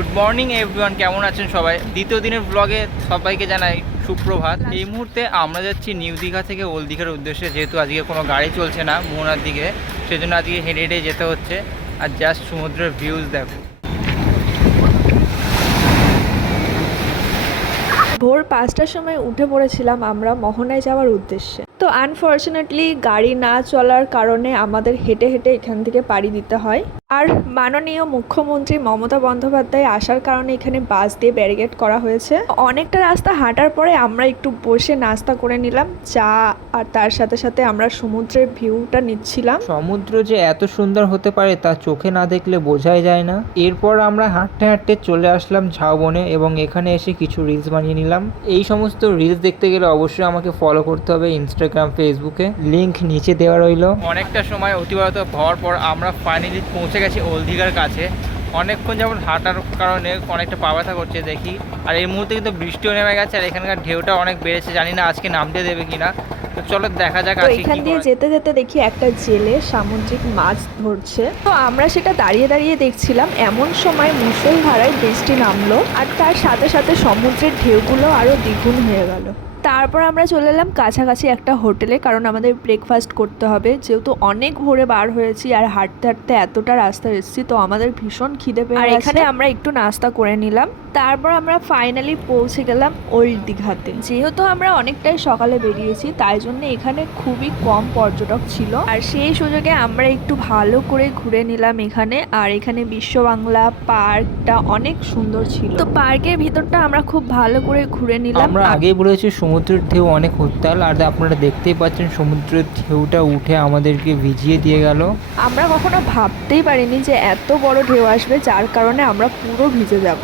Good morning everyone, কেমন আছেন সবাই? দ্বিতীয় দিনের ব্লগে সবাইকে জানাই সুপ্রভাত। এই মুহূর্তে আমরা যাচ্ছি নিউ দীঘা থেকে ওল্ড দীঘার উদ্দেশ্যে, যেহেতু আজকে কোনো গাড়ি চলছে না মোহনার দিকে, সেজন্য আজকে হেঁটে হেঁটে যেতে হচ্ছে। আর জাস্ট সমুদ্রের ভিউজ দেখো। ভোর 5টার সময় উঠে পড়েছিলাম আমরা মোহনায় যাওয়ার উদ্দেশ্যে। তো আনফর্চুনেটলি গাড়ি না চলার কারণে আমাদের হেঁটে হেঁটে এখান থেকে পাড়ি দিতে হয়। আর মাননীয় মুখ্যমন্ত্রী মমতা বন্দ্যোপাধ্যায় আসার কারণে এখানে বাস দিয়ে ব্যারিকেড করা হয়েছে। অনেকটা রাস্তা হাঁটার পরে আমরা একটু বসে নাস্তা করে নিলাম, চা, আর তার সাথে সাথে আমরা সমুদ্রের ভিউটা নিচ্ছিলাম। সমুদ্র যে এত সুন্দর হতে পারে তা চোখে না দেখলে বোঝাই যায় না। এরপর আমরা হাঁটতে হাঁটতে চলে আসলাম ঝাউবনে এবং এখানে এসে কিছু রিলস বানিয়ে নিলাম। এই সমস্ত রিলস দেখতে গেলে অবশ্যই আমাকে ফলো করতে হবে ইনস্টাগ্রাম, ফেসবুকে, লিংক নিচে দেওয়া রইল। অনেকটা সময় অতিবাহিত হওয়ার পর আমরা ফাইনালি পৌঁছে গেছি ওল্ড দীঘার কাছে। অনেকক্ষণ যেমন হাঁটার কারণে অনেকটা পা ব্যথা করছে দেখি। আর এই মুহূর্তে কিন্তু বৃষ্টিও নেমে গেছে আর এখানকার ঢেউটা অনেক বেড়েছে, জানি না আজকে নামতে দেবে কিনা। তো চলো দেখা যাক। এখান দিয়ে যেতে যেতে দেখি একটা জেলে সামুদ্রিক মাছ ধরছে। তো আমরা সেটা দাঁড়িয়ে দাঁড়িয়ে দেখছিলাম। এমন সময় মুষলধারায় বৃষ্টি নামলো আর তার সাথে সাথে সমুদ্রের ঢেউগুলো আরো দ্বিগুণ হয়ে গেল। তারপর আমরা চলে এলাম কাছাকাছি একটা হোটেলে, কারণ আমাদের ব্রেকফাস্ট করতে হবে, যেহেতু অনেক ভোরে বার হয়েছি আর হাঁটতে হাঁটতে এতটা রাস্তা এসেছি, তো আমাদের ভীষণ খিদে পেয়ে গেছে। আর এখানে আমরা একটু নাস্তা করে নিলাম। তারপর আমরা ফাইনালি পৌঁছে গেলাম ওল্ড দীঘাতে। যেহেতু আমরা অনেকটাই সকালে বেরিয়েছি, তাই জন্য এখানে খুবই কম পর্যটক ছিল, আর সেই সুযোগে আমরা একটু ভালো করে ঘুরে নিলাম এখানে। আর এখানে বিশ্ব বাংলা পার্কটা অনেক সুন্দর ছিল, তো পার্কের ভিতরটা আমরা খুব ভালো করে ঘুরে নিলাম। আমরা আগেই বলেছি সমুদ্রের ঢেউ অনেক উত্তাল, আর আপনারা দেখতেই পাচ্ছেন সমুদ্রের ঢেউটা উঠে আমাদেরকে ভিজিয়ে দিয়ে গেল। আমরা কখনো ভাবতেই পারিনি যে এত বড় ঢেউ আসবে, যার কারণে আমরা পুরো ভিজে যাব।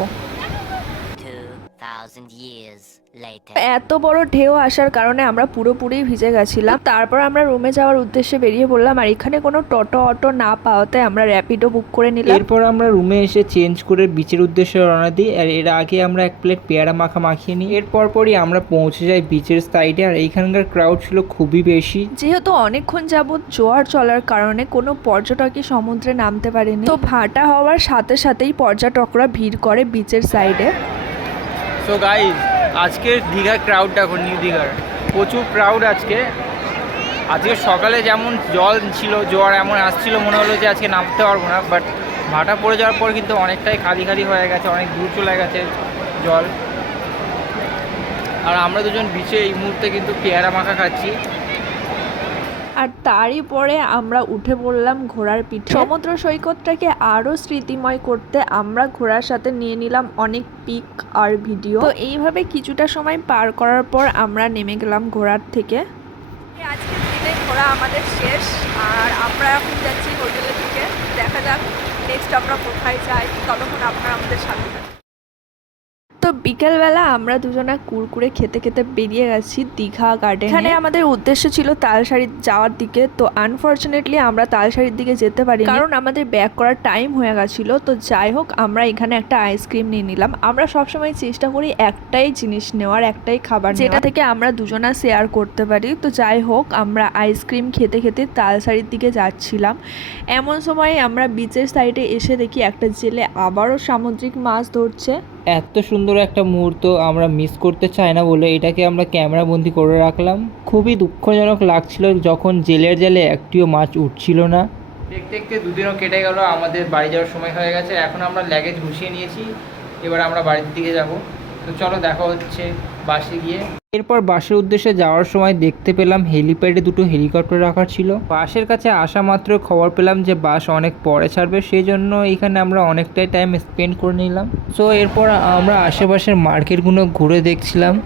এত বড় ঢেউ আসার কারণে আমরা পুরোপুরি ভিজে গেছিলাম। তারপর আমরা রুমে যাওয়ার উদ্দেশ্যে বেরিয়ে পড়লাম, আর এখানে কোনো টোটো অটো না পাওয়াতে আমরা র্যাপিডো বুক করে নিলাম। এরপর আমরা রুমে এসে চেঞ্জ করে বিচের উদ্দেশ্যে রওনা দিই, আর এর আগে আমরা এক প্লেট পেয়ারা মাখা মাখিয়ে নিই। এরপর পরই আমরা পৌঁছে যাই বিচের সাইডে, আর এইখানকার ক্রাউড ছিল খুবই বেশি। যেহেতু অনেকক্ষণ যাবত জোয়ার চলার কারণে কোনো পর্যটকই সমুদ্রে নামতে পারেনি, তো ভাটা হওয়ার সাথে সাথেই পর্যটকরা ভিড় করে বিচের সাইডে। সো গাইজ, আজকের দীঘার ক্রাউড দেখো, নিউ দীঘার প্রচুর ক্রাউড আজকে। সকালে যেমন জল ছিল, জোয়ার এমন আসছিল, মনে হলো যে আজকে নামতে পারবো না, বাট ভাটা পড়ে যাওয়ার পর কিন্তু অনেকটাই খালি খালি হয়ে গেছে, অনেক দূর চলে গেছে জল। আর আমরা দুজন বিচে এই মুহূর্তে কিন্তু পেয়ারা মাখা খাচ্ছি। আর তারই পরে আমরা উঠে পড়লাম ঘোড়ার পিঠে। সমুদ্র সৈকতটাকে আরো স্মৃতিময় করতে আমরা ঘোড়ার সাথে নিয়ে নিলাম অনেক পিক আর ভিডিও। তো এইভাবে কিছুটা সময় পার করার পর আমরা নেমে গেলাম ঘোড়ার থেকে। আজকের দিনে ঘোরা আমাদের শেষ, আর আমরা এখন যাচ্ছি হোটেলের দিকে। দেখা যাক নেক্সট আমরা কোথায় যাই, ততক্ষণ আপনারা আমাদের সাথে থাকুন। তো বিকেলবেলা আমরা দুজনা কুরকুরে খেতে খেতে বেরিয়ে গেছি দীঘা গার্ডেন। এখানে আমাদের উদ্দেশ্য ছিল তালসারি যাওয়ার দিকে, তো আনফর্চুনেটলি আমরা তালসারির দিকে যেতে পারি, কারণ আমাদের ব্যাক করার টাইম হয়ে গেছিল। তো যাই হোক, আমরা এখানে একটা আইসক্রিম নিয়ে নিলাম। আমরা সবসময় চেষ্টা করি একটাই জিনিস নেওয়ার, একটাই খাবার, যেটা থেকে আমরা দুজনা শেয়ার করতে পারি। তো যাই হোক, আমরা আইসক্রিম খেতে খেতে তালসারির দিকে যাচ্ছিলাম। এমন সময় আমরা বিচের সাইডে এসে দেখি একটা জেলে আবারও সামুদ্রিক মাছ ধরছে। এত সুন্দর একটা মুহূর্ত আমরা মিস করতে চাই না বলে এটাকে আমরা ক্যামেরা বন্দি করে রাখলাম। খুবই দুঃখজনক লাগছিল যখন জেলের জালে একটিও মাছ উঠছিল না। দেখতে দেখতে দুদিনও কেটে গেল, আমাদের বাড়ি যাওয়ার সময় হয়ে গেছে। এখন আমরা লাগেজ গুছিয়ে নিয়েছি, এবার আমরা বাড়ির দিকে যাব। তো চলো দেখা হচ্ছে বাসে গিয়ে। এরপর বাসের উদ্দেশ্যে যাওয়ার সময় দেখতে পেলাম হেলিপ্যাডে দুটো হেলিকপ্টার রাখা ছিল। বাসের কাছে আসা মাত্র খবর পেলাম যে বাস অনেক পরে ছাড়বে, সেই জন্য এইখানে আমরা অনেকটাই টাইম স্পেন্ড করে নিলাম। সো এরপর আমরা আশেপাশের মার্কেটগুলো ঘুরে দেখছিলাম।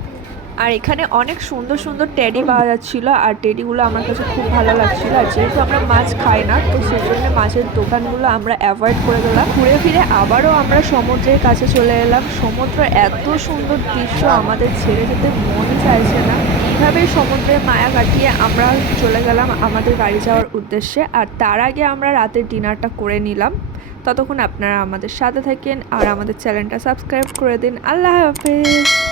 আর এখানে অনেক সুন্দর সুন্দর টেডি পাওয়া যাচ্ছিল, আর টেডিগুলো আমার কাছে খুব ভালো লাগছিল। আর যেহেতু আমরা মাছ খাই না, তো সেই জন্য মাছের দোকানগুলো আমরা অ্যাভয়েড করে দিলাম। ঘুরে ফিরে আবারও আমরা সমুদ্রের কাছে চলে এলাম। সমুদ্র এত সুন্দর দৃশ্য, আমাদের ছেড়ে যেতে মন চাইছে না। এইভাবে সমুদ্রের মায়া কাটিয়ে আমরা চলে গেলাম আমাদের বাড়ি যাওয়ার উদ্দেশ্যে। আর তার আগে আমরা রাতের ডিনারটা করে নিলাম। ততক্ষণ আপনারা আমাদের সাথে থাকেন আর আমাদের চ্যানেলটা সাবস্ক্রাইব করে দিন। আল্লাহ হাফেজ।